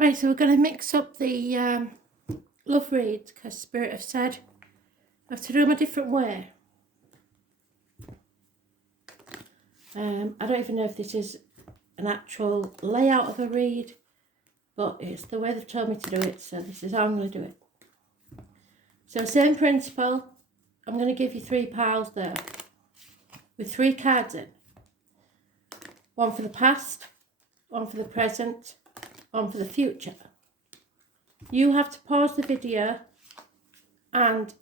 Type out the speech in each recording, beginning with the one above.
Right, so we're going to mix up the love reads because Spirit have said I have to do them a different way. I don't even know if this is an actual layout of a read, but it's the way they've told me to do it, so this is how I'm going to do it. So same principle, I'm going to give you 3 piles there with 3 cards in. One for the past, one for the present, one for the future. You have to pause the video and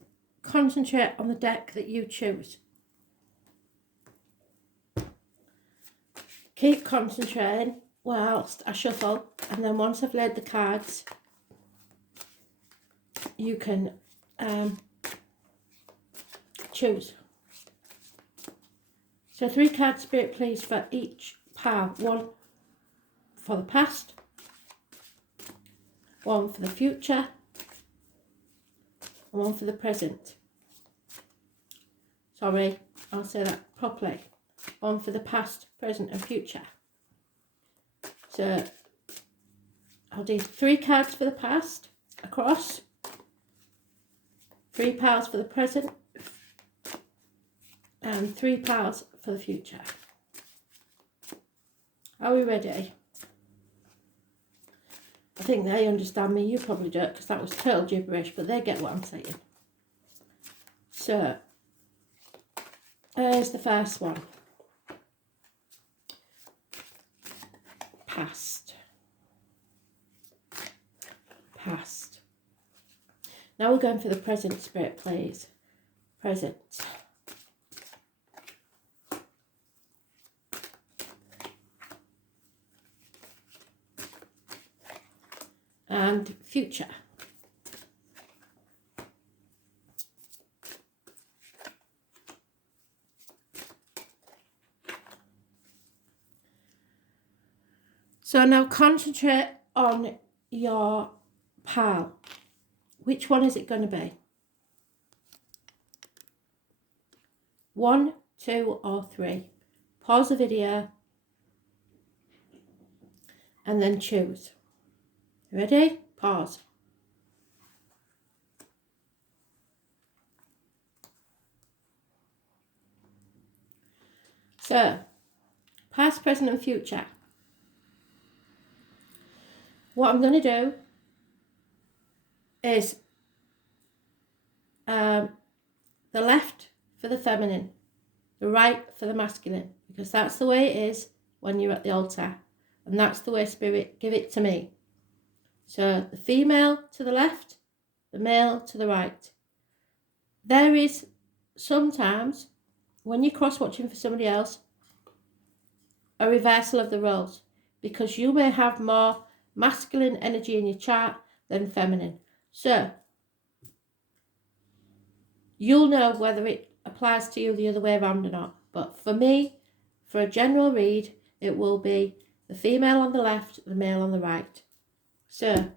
concentrate on the deck that you choose. Keep concentrating whilst I shuffle, and then once I've laid the cards, you can choose. So 3 cards, Spirit, please, for each pile. 1 for the past, 1 for the future, and 1 for the present. Sorry, I'll say that properly. 1 for the past, present and future. So I'll do 3 cards for the past across, 3 piles for the present, and 3 piles for the future. Are we ready? I think they understand me. You probably don't, because that was total gibberish, but they get what I'm saying. So there's the first one. Past. Past. Now we're going for the present, Spirit, please. Present. And future. So now concentrate on your pile. Which one is it going to be? 1, 2 or 3. Pause the video and then choose. Ready? Pause. So, past, present and future. What I'm going to do is the left for the feminine, the right for the masculine, because that's the way it is when you're at the altar, and that's the way Spirit give it to me. So the female to the left, the male to the right. There is sometimes, when you're cross-watching for somebody else, a reversal of the roles, because you may have more masculine energy in your chart than feminine. So you'll know whether it applies to you the other way around or not. But for me, for a general read, it will be the female on the left, the male on the right. So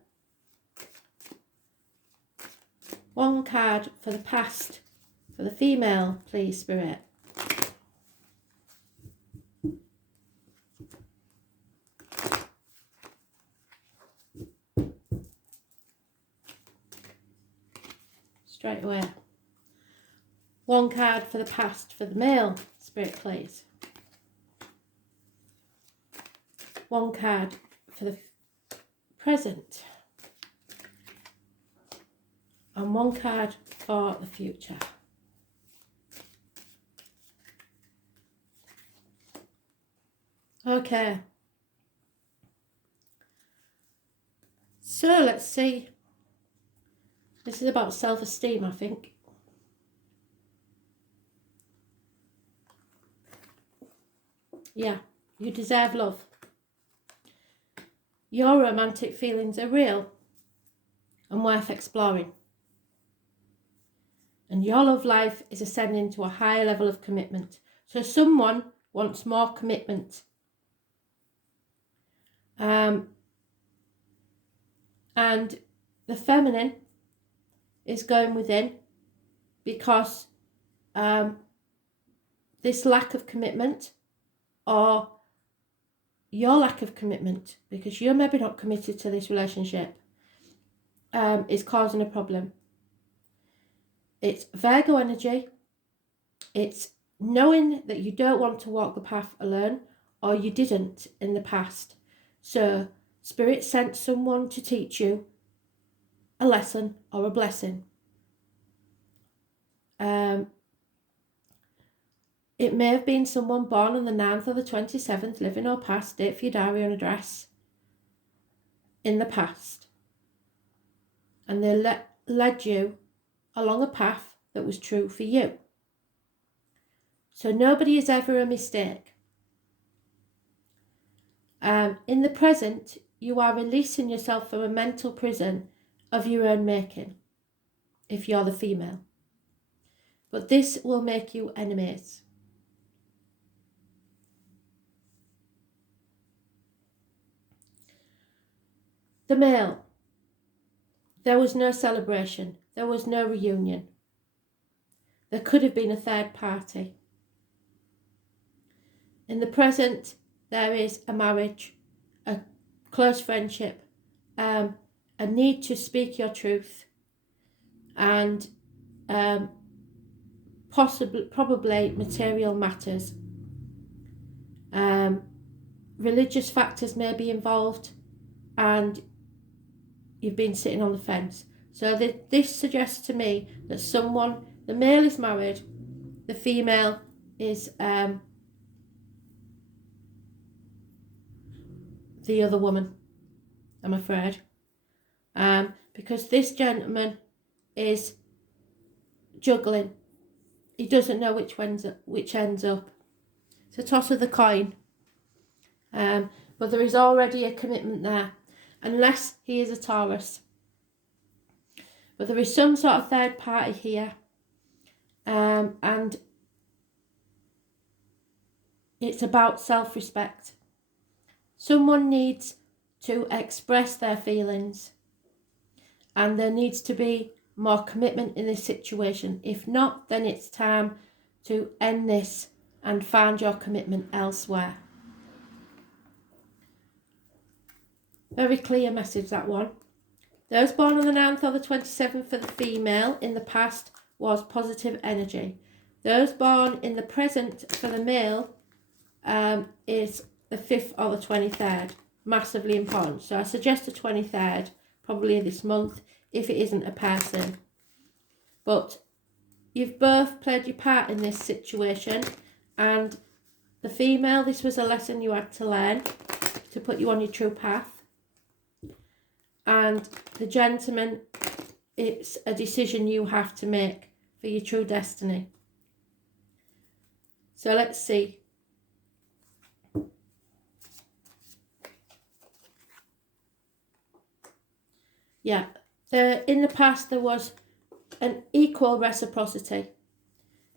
1 card for the past, for the female, please, Spirit. Straight away. 1 card for the past, for the male, Spirit, please. 1 card for the present. And 1 card for the future. Okay. So let's see. This is about self-esteem, I think. Yeah, you deserve love. Your romantic feelings are real and worth exploring. And your love life is ascending to a higher level of commitment. So someone wants more commitment. And the feminine is going within, because this lack of commitment or your lack of commitment, because you're maybe not committed to this relationship, is causing a problem. It's Virgo energy. It's knowing that you don't want to walk the path alone, or you didn't in the past. So Spirit sent someone to teach you a lesson or a blessing. It may have been someone born on the 9th or the 27th, living or past, date for your diary and address, in the past. And they led you along a path that was true for you. So nobody is ever a mistake. In the present, you are releasing yourself from a mental prison of your own making, if you're the female. But this will make you enemies. The male, there was no celebration, there was no reunion. There could have been a third party. In the present, there is a marriage, a close friendship, a need to speak your truth, and probably material matters. Religious factors may be involved, and you've been sitting on the fence. So this suggests to me that the male is married, the female is the other woman, I'm afraid. Because this gentleman is juggling. He doesn't know which ends up. It's a toss of the coin. But there is already a commitment there, unless he is a Taurus. But there is some sort of third party here. And it's about self-respect. Someone needs to express their feelings, and there needs to be more commitment in this situation. If not, then it's time to end this and find your commitment elsewhere. Very clear message, that one. Those born on the 9th or the 27th for the female in the past was positive energy. Those born in the present for the male is the 5th or the 23rd. Massively important. So I suggest the 23rd, probably this month, if it isn't a person. But you've both played your part in this situation, and the female, this was a lesson you had to learn to put you on your true path. And the gentleman, it's a decision you have to make for your true destiny. So let's see. Yeah, in the past there was an equal reciprocity.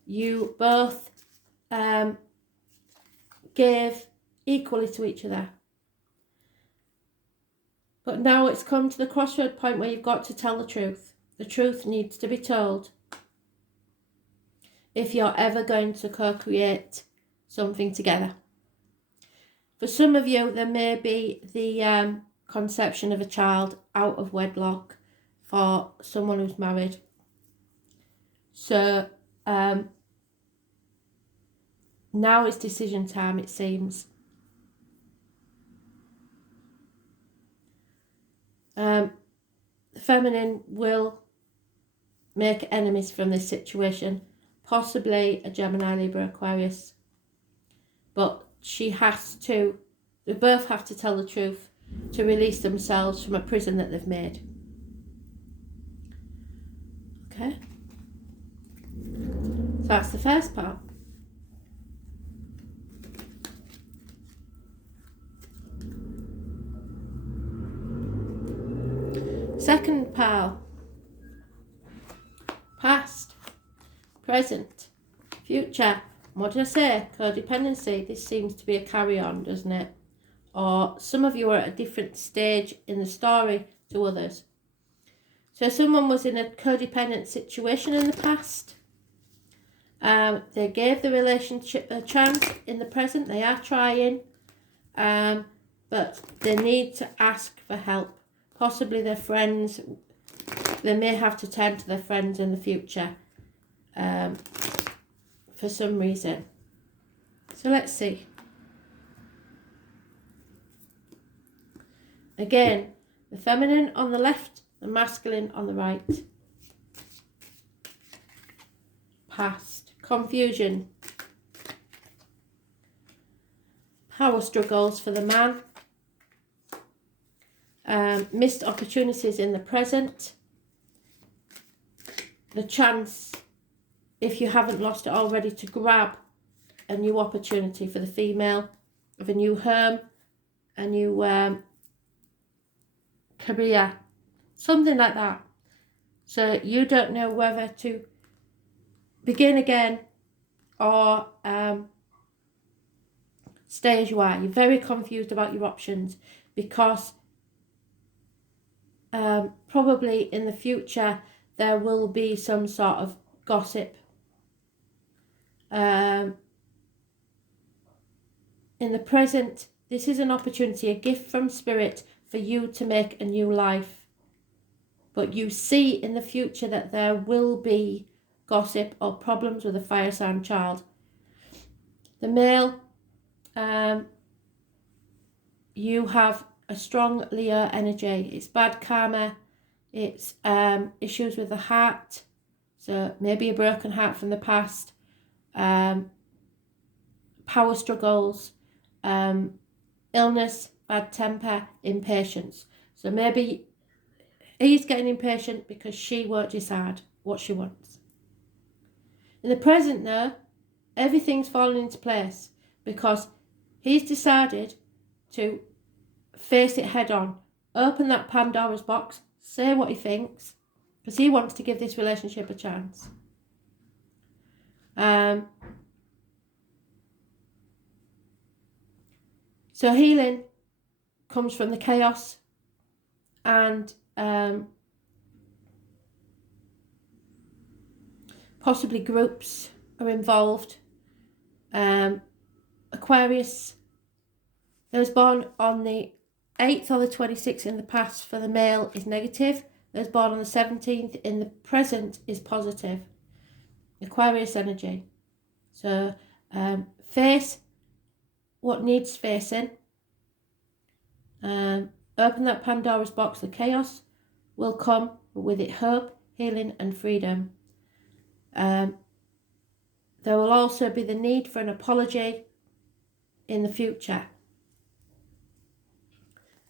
You both gave equally to each other. But now it's come to the crossroad point where you've got to tell the truth. The truth needs to be told if you're ever going to co-create something together. For some of you, there may be the conception of a child out of wedlock for someone who's married. So now it's decision time, it seems. The feminine will make enemies from this situation, possibly a Gemini, Libra, Aquarius. But they both have to tell the truth to release themselves from a prison that they've made. Okay? So that's the first part. Second pile. Past, present, future. What did I say? Codependency. This seems to be a carry-on, doesn't it? Or some of you are at a different stage in the story to others. So someone was in a codependent situation in the past. They gave the relationship a chance in the present. They are trying. but they need to ask for help. Possibly their friends, they may have to turn to their friends in the future for some reason. So let's see. Again, the feminine on the left, the masculine on the right. Past. Confusion. Power struggles for the man. Missed opportunities in the present. The chance, if you haven't lost it already, to grab a new opportunity for the female, of a new home, a new career, something like that. So you don't know whether to begin again or stay as you are. You're very confused about your options because probably in the future there will be some sort of gossip. In the present, this is an opportunity, a gift from Spirit for you to make a new life. But you see in the future that there will be gossip or problems with a fire sign child. The male, you have a strong Leo energy. It's bad karma. It's issues with the heart. So maybe a broken heart from the past. Power struggles. Illness, bad temper, impatience. So maybe he's getting impatient because she won't decide what she wants. In the present now, everything's fallen into place because he's decided to face it head on, open that Pandora's box, say what he thinks, because he wants to give this relationship a chance. So healing comes from the chaos, and possibly groups are involved. Aquarius, those born on the 8th or the 26th in the past for the male is negative. Those born on the 17th in the present is positive. Aquarius energy. So face what needs facing. Open that Pandora's box. The chaos will come, but with it hope, healing and freedom. There will also be the need for an apology in the future.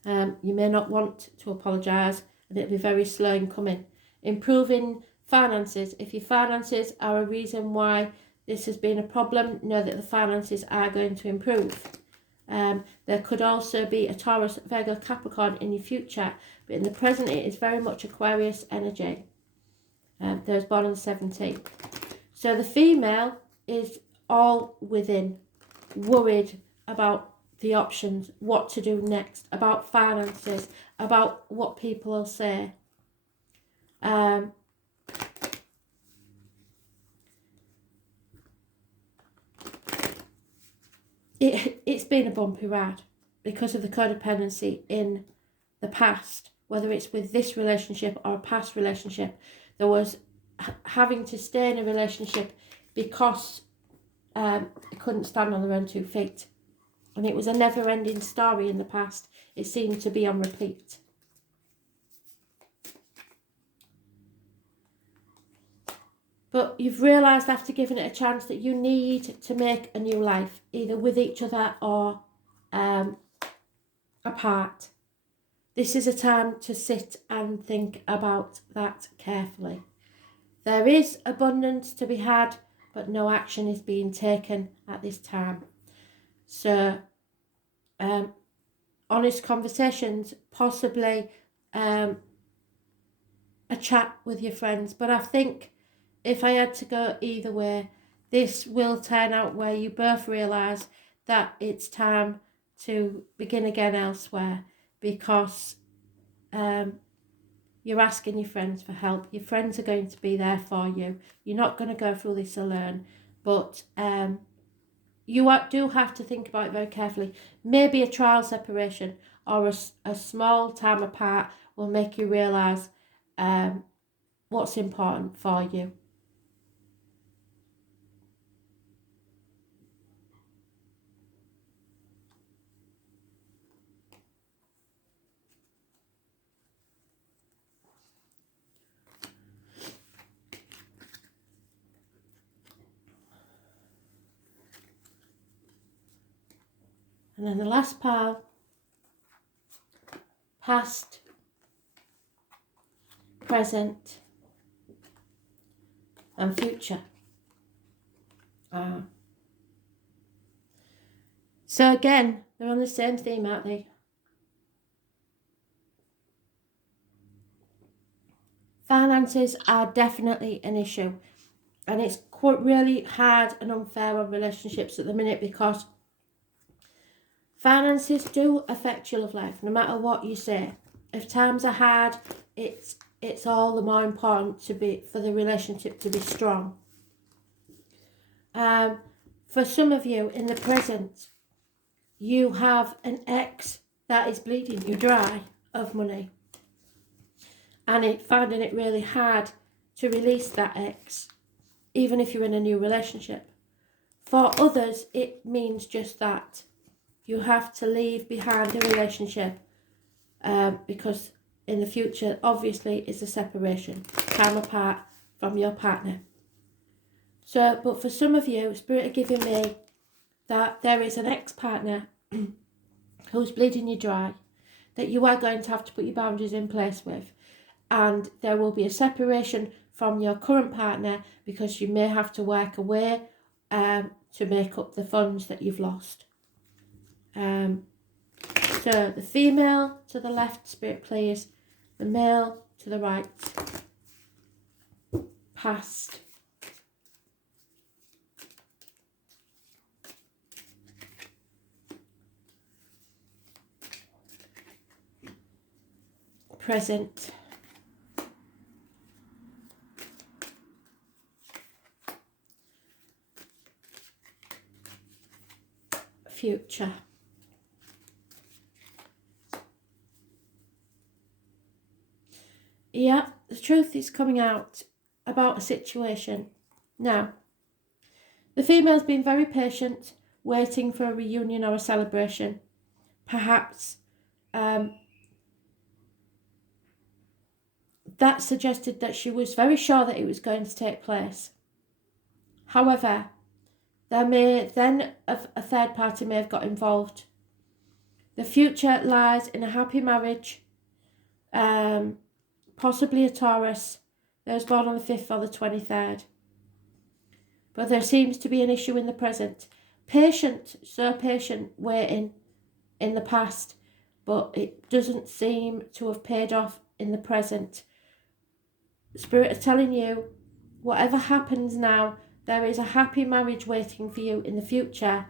You may not want to apologise, and it'll be very slow in coming. Improving finances. If your finances are a reason why this has been a problem, know that the finances are going to improve. There could also be a Taurus, Virgo, Capricorn in your future, but in the present it is very much Aquarius energy. Those born on the 17th. So the female is all within, worried about the options, what to do next, about finances, about what people will say. It's been a bumpy ride because of the codependency in the past, whether it's with this relationship or a past relationship. There was having to stay in a relationship because they couldn't stand on their own 2 feet. And it was a never-ending story in the past. It seemed to be on repeat. But you've realised after giving it a chance that you need to make a new life, either with each other or apart. This is a time to sit and think about that carefully. There is abundance to be had, but no action is being taken at this time. So, honest conversations, possibly a chat with your friends. But I think if I had to go either way, this will turn out where you both realise that it's time to begin again elsewhere, because you're asking your friends for help. Your friends are going to be there for you. You're not going to go through this alone, but do have to think about it very carefully. Maybe a trial separation or a small time apart will make you realise what's important for you. And then the last pile, past, present, and future. So again, they're on the same theme, aren't they? Finances are definitely an issue, and it's quite really hard and unfair on relationships at the minute, because finances do affect your love life, no matter what you say. If times are hard, it's all the more important for the relationship to be strong. For some of you in the present, you have an ex that is bleeding you dry of money, and finding it really hard to release that ex, even if you're in a new relationship. For others, it means just that. You have to leave behind a relationship because in the future, obviously, is a separation, time apart from your partner. So, but for some of you, Spirit are giving me that there is an ex-partner who's bleeding you dry, that you are going to have to put your boundaries in place with, and there will be a separation from your current partner because you may have to work away to make up the funds that you've lost. So the female to the left, Spirit please, the male to the right, past, present, future. Yeah, the truth is coming out about a situation. Now, the female's been very patient, waiting for a reunion or a celebration. Perhaps that suggested that she was very sure that it was going to take place. However, there may then a third party may have got involved. The future lies in a happy marriage, possibly a Taurus that was born on the 5th or the 23rd. But there seems to be an issue in the present. So patient, waiting in the past, but it doesn't seem to have paid off in the present. Spirit is telling you, whatever happens now, there is a happy marriage waiting for you in the future.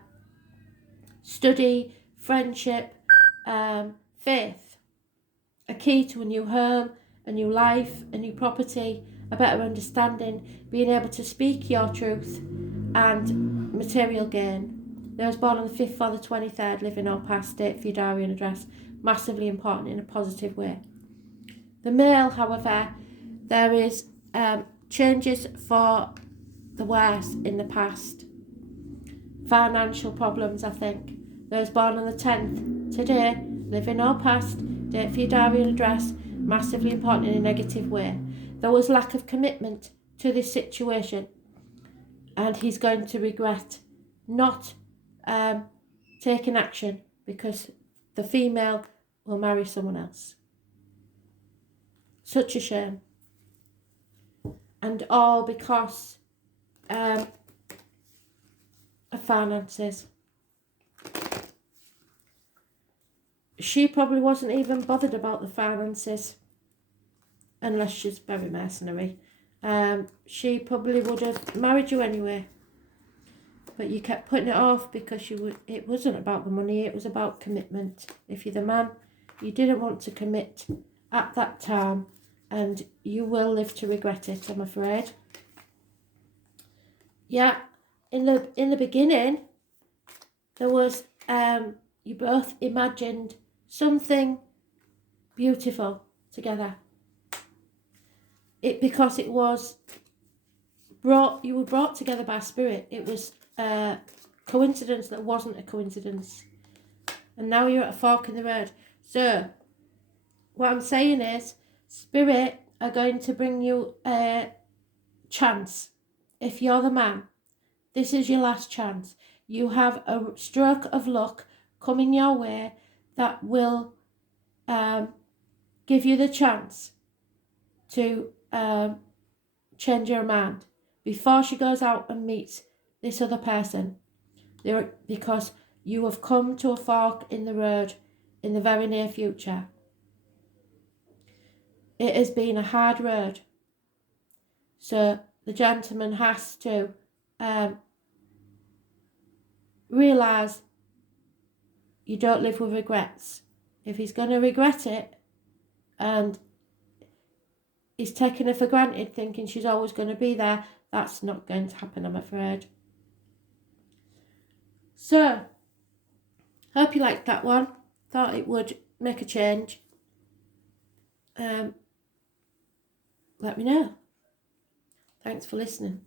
Study, friendship, faith, a key to a new home, a new life, a new property, a better understanding, being able to speak your truth, and material gain. Those born on the 5th or the 23rd, living or past, date for your diary and address, massively important in a positive way. The male, however, there is changes for the worse in the past. Financial problems, I think. Those born on the 10th, today, living or past, date for your diary and address, massively important in a negative way. There was lack of commitment to this situation, and he's going to regret not taking action because the female will marry someone else. Such a shame. And all because of finances. She probably wasn't even bothered about the finances, unless she's very mercenary. She probably would have married you anyway, but you kept putting it off because it wasn't about the money, it was about commitment. If you're the man, you didn't want to commit at that time, and you will live to regret it, I'm afraid. Yeah, in the beginning, there was, you both imagined something beautiful together. Because it was you were brought together by spirit. It was a coincidence that wasn't a coincidence. And now you're at a fork in the road. So, what I'm saying is, spirit are going to bring you a chance. If you're the man, this is your last chance. You have a stroke of luck coming your way that will give you the chance to change your mind before she goes out and meets this other person, because you have come to a fork in the road in the very near future. It has been a hard road, so the gentleman has to realise you don't live with regrets. If he's going to regret it and he's taken her for granted thinking she's always going to be there, that's not going to happen, I'm afraid. So, hope you liked that one. Thought it would make a change. Let me know. Thanks for listening.